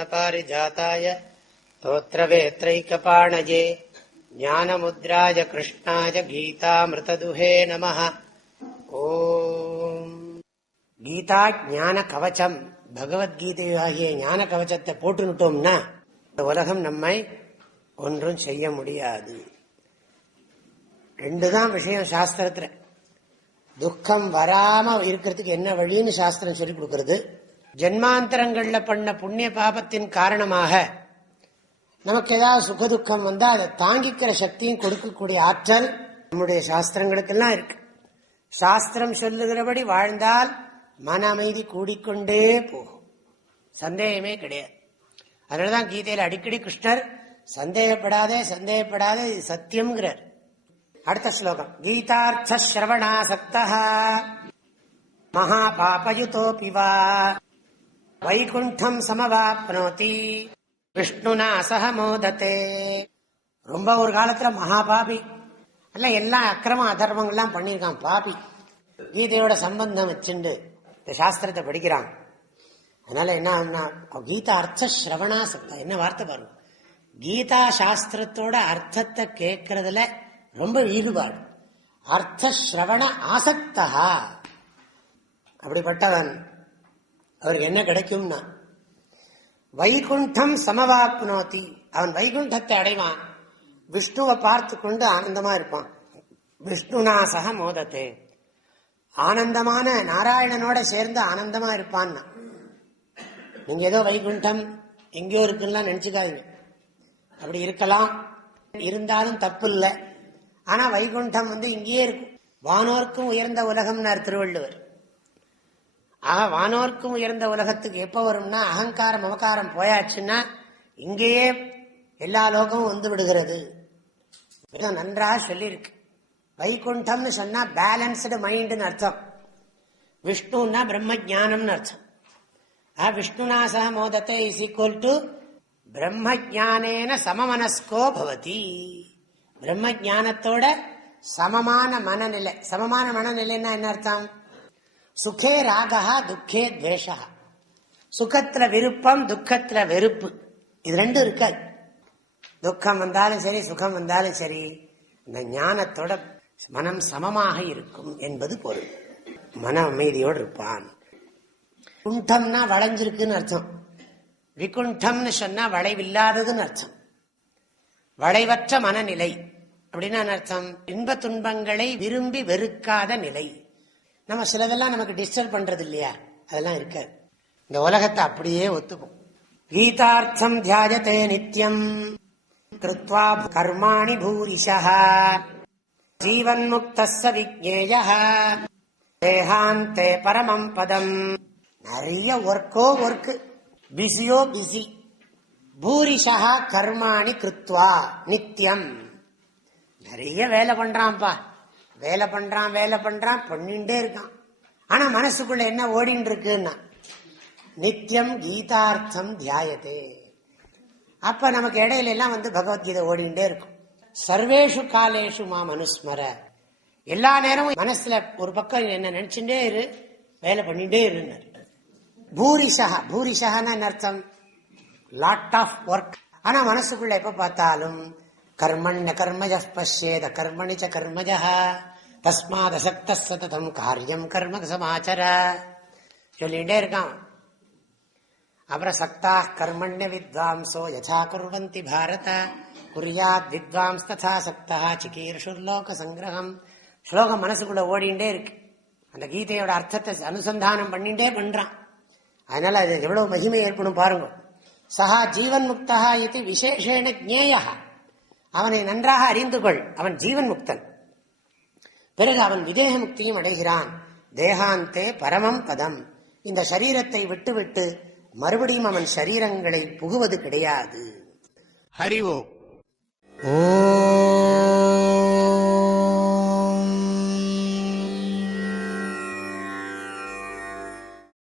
प्रपन्नपारिजाताय स्तोत्रवेत्रैकपाणये ज्ञानमुद्राय कृष्णाय गीतामृतदुहे नमः. ஓம். கீதா ஞான கவச்சம், பகவத்கீதையாகிய ஞான கவச்சத்தை போட்டுட்டோம்னா இந்த உலகம் நம்மை ஒன்றும் செய்ய முடியாது. ரெண்டுதான் விஷயம் சாஸ்திரத்துல. துக்கம் வராம இருக்கிறதுக்கு என்ன வழின்னு சாஸ்திரம் சொல்லிக் கொடுக்கிறது. ஜென்மாந்தரங்கள்ல பண்ண புண்ணிய பாபத்தின் காரணமாக நமக்கு ஏதாவது சுகதுக்கம் வந்தா அதை தாங்கிக்கிற சக்தியும் கொடுக்கக்கூடிய ஆற்றல் நம்முடைய சாஸ்திரங்களுக்கெல்லாம் இருக்கு. சாஸ்திரம் சொல்லுகிறபடி வாழ்ந்தால் மன அமைதி கூடிக்கொண்டே போகும், சந்தேகமே கிடையாது. அதனாலதான் கீதையில அடிக்கடி கிருஷ்ணர் சந்தேகப்படாதே சந்தேகப்படாதே இது சத்தியம்ங்கிறார். அடுத்த ஸ்லோகம், கீதார்த்த ஸ்ரவணாசக்தா மகாபாபயுதோபி வா வைகுண்டம் சமவாப்னோதி விஷ்ணுனா சக மோதத்தே. ரொம்ப ஒரு காலத்துல மகாபாபி அல்ல, எல்லாம் அக்கிரமம் அதர்மங்கள்லாம் பண்ணியிருக்கான் பாபி. கீதையோட சம்பந்தம் வச்சுண்டு இந்த சாஸ்திரத்தை படிக்கிறான். அதனால என்ன, கீதா அர்த்த ஸ்ரவணாசக்தா, என்ன வார்த்தை பாருங்க. கீதா சாஸ்திரத்தோட அர்த்தத்தை கேட்கறதுல ரொம்ப ஈடுபாடு. அர்த்த ஸ்ரவண ஆசக்தா, அப்படிப்பட்டவன் அவருக்கு என்ன கிடைக்கும்னா வைகுண்டம் சமவாப்னோதி, அவன் வைகுண்டத்தை அடைவான். விஷ்ணுவை பார்த்து கொண்டு ஆனந்தமா இருப்பான். விஷ்ணுனா சக மோதத்தே, ஆனந்தமான நாராயணனோட சேர்ந்து ஆனந்தமா இருப்பான். நீங்க ஏதோ வைகுண்டம் எங்கேயோ இருக்குன்னா நினைச்சுக்காதீங்க. அப்படி இருக்கலாம், இருந்தாலும் தப்பு இல்லை. ஆனா வைகுண்டம் இங்கேயே இருக்கும். வானோர்க்கும் உயர்ந்த உலகம்னார் திருவள்ளுவர். ஆக வானோர்க்கும் உயர்ந்த உலகத்துக்கு எப்ப வரும்னா அகங்காரம் மமகாரம் போயாச்சுன்னா இங்கேயே எல்லா லோகமும் வந்து விடுகிறது. நன்றாக சொல்லியிருக்கு. வைகுண்டம்னு சொன்னா பேலன்ஸ்டு மைண்டுன்னு அர்த்தம். விஷ்ணுன்னா பிரம்ம ஜானம்னு அர்த்தம். விஷ்ணுநாசக மோதத்தை இஸ் ஈக்குவல் டு பிரம்ம ஜானேன சமமனஸ்கோ பவதி. பிரம்ம ஜானத்தோட சமமான மனநிலை. சமமான மனநிலைன்னா என்ன அர்த்தம்? சுகே ராகா துக்கே துவேஷா, சுகத்துல விருப்பம் துக்கத்துல வெறுப்பு, இது ரெண்டும் இருக்காது. துக்கம் வந்தாலும் சரி சுகம் வந்தாலும் சரி இந்த ஞானத்தோட மனம் சமமாக இருக்கும் என்பது பொருள். மன அமைதியோடு இருப்பான். குண்டம்னா வளைஞ்சிருக்குன்னு அர்த்தம். விகுண்டம்னு சொன்னா வளைவில்லாததுன்னு அர்த்தம். வளைவற்ற மனநிலை அப்படின்னா அர்த்தம் இன்ப துன்பங்களை விரும்பி வெறுக்காத நிலை. நம்ம சிலதெல்லாம் நமக்கு டிஸ்டர்ப் பண்றது இல்லையா, அதெல்லாம் இருக்காது. இந்த உலகத்தை அப்படியே ஒத்துக்கும். கீதார்த்தம் தியாயதே நித்யம் கிருத்வா கர்மாணி பூரிஷः ஜீவன் முக்தஸ்ஸ விஜ்ஞேயः தேஹாந்தே பரமம் பதம். நிறைய ஒர்க்கோ ஒர்க்கு, பிஸியோ பிஸி. பூரிஷா கர்மாணி கிருத்வா நித்யம், நிறைய வேலை பண்றான்ப்பா, வேலை பண்றான் வேலை பண்றான் பண்ணிட்டே இருக்கான். ஆனா மனசுக்குள்ள என்ன ஓடின்னு இருக்குன்னா நித்தியம் கீதார்த்தம் தியாயதே. அப்ப நமக்கு இடையில எல்லாம் பகவத்கீதை ஓடிண்டே இருக்கும். சர்வேஷு காலேஷு மாம் அனுஸ்மர, எல்லா நேரமும் மனசுல ஒரு பக்கம் என்ன நினைச்சுட்டே இரு, வேலை பண்ணிட்டே இரு. பூரிஷா, பூரிஷான்னு அர்த்தம் லாட் ஆஃப் ஒர்க். ஆனா மனசுக்குள்ள எப்ப பார்த்தாலும் கர்மண்ய கர்மஜ பஷ்யேத கர்மணி ச கர்மஜ தஸ்மாத் அசக்த சததம் காரியம் கர்ம சமாச்சர சொல்லிட்டே இருக்கான். அப்புறம் சக்தா கர்மண்ய வித்வாம்சோ யதா குர்வந்தி பாரத குறியாத் வித்வாம்ஸ் ததா சக்தா சிகீர்ஷுர்லோக சங்கிரகம். ஸ்லோகம் மனசுக்குள்ள ஓடிண்டே இருக்கு. அந்த கீதையோட அர்த்தத்தை அனுசந்தானம் பண்ணிட்டே பண்றான். அதனால அது எவ்வளவு மகிமை ஏற்படும் பாருங்க. சஹா ஜீவன் முக்தா இது விசேஷேன ஜ்ஞேயா, அவனை நன்றாக அறிந்து கொள், அவன் ஜீவன் முக்தன். பிறகு அவன் விதேக முக்தியும் அடைகிறான். தேகாந்தே பரமம் பதம், இந்த சரீரத்தை விட்டுவிட்டு மறுபடியும் அவன் சரீரங்களை புகுவது கிடையாது. ஹரி ஓம்.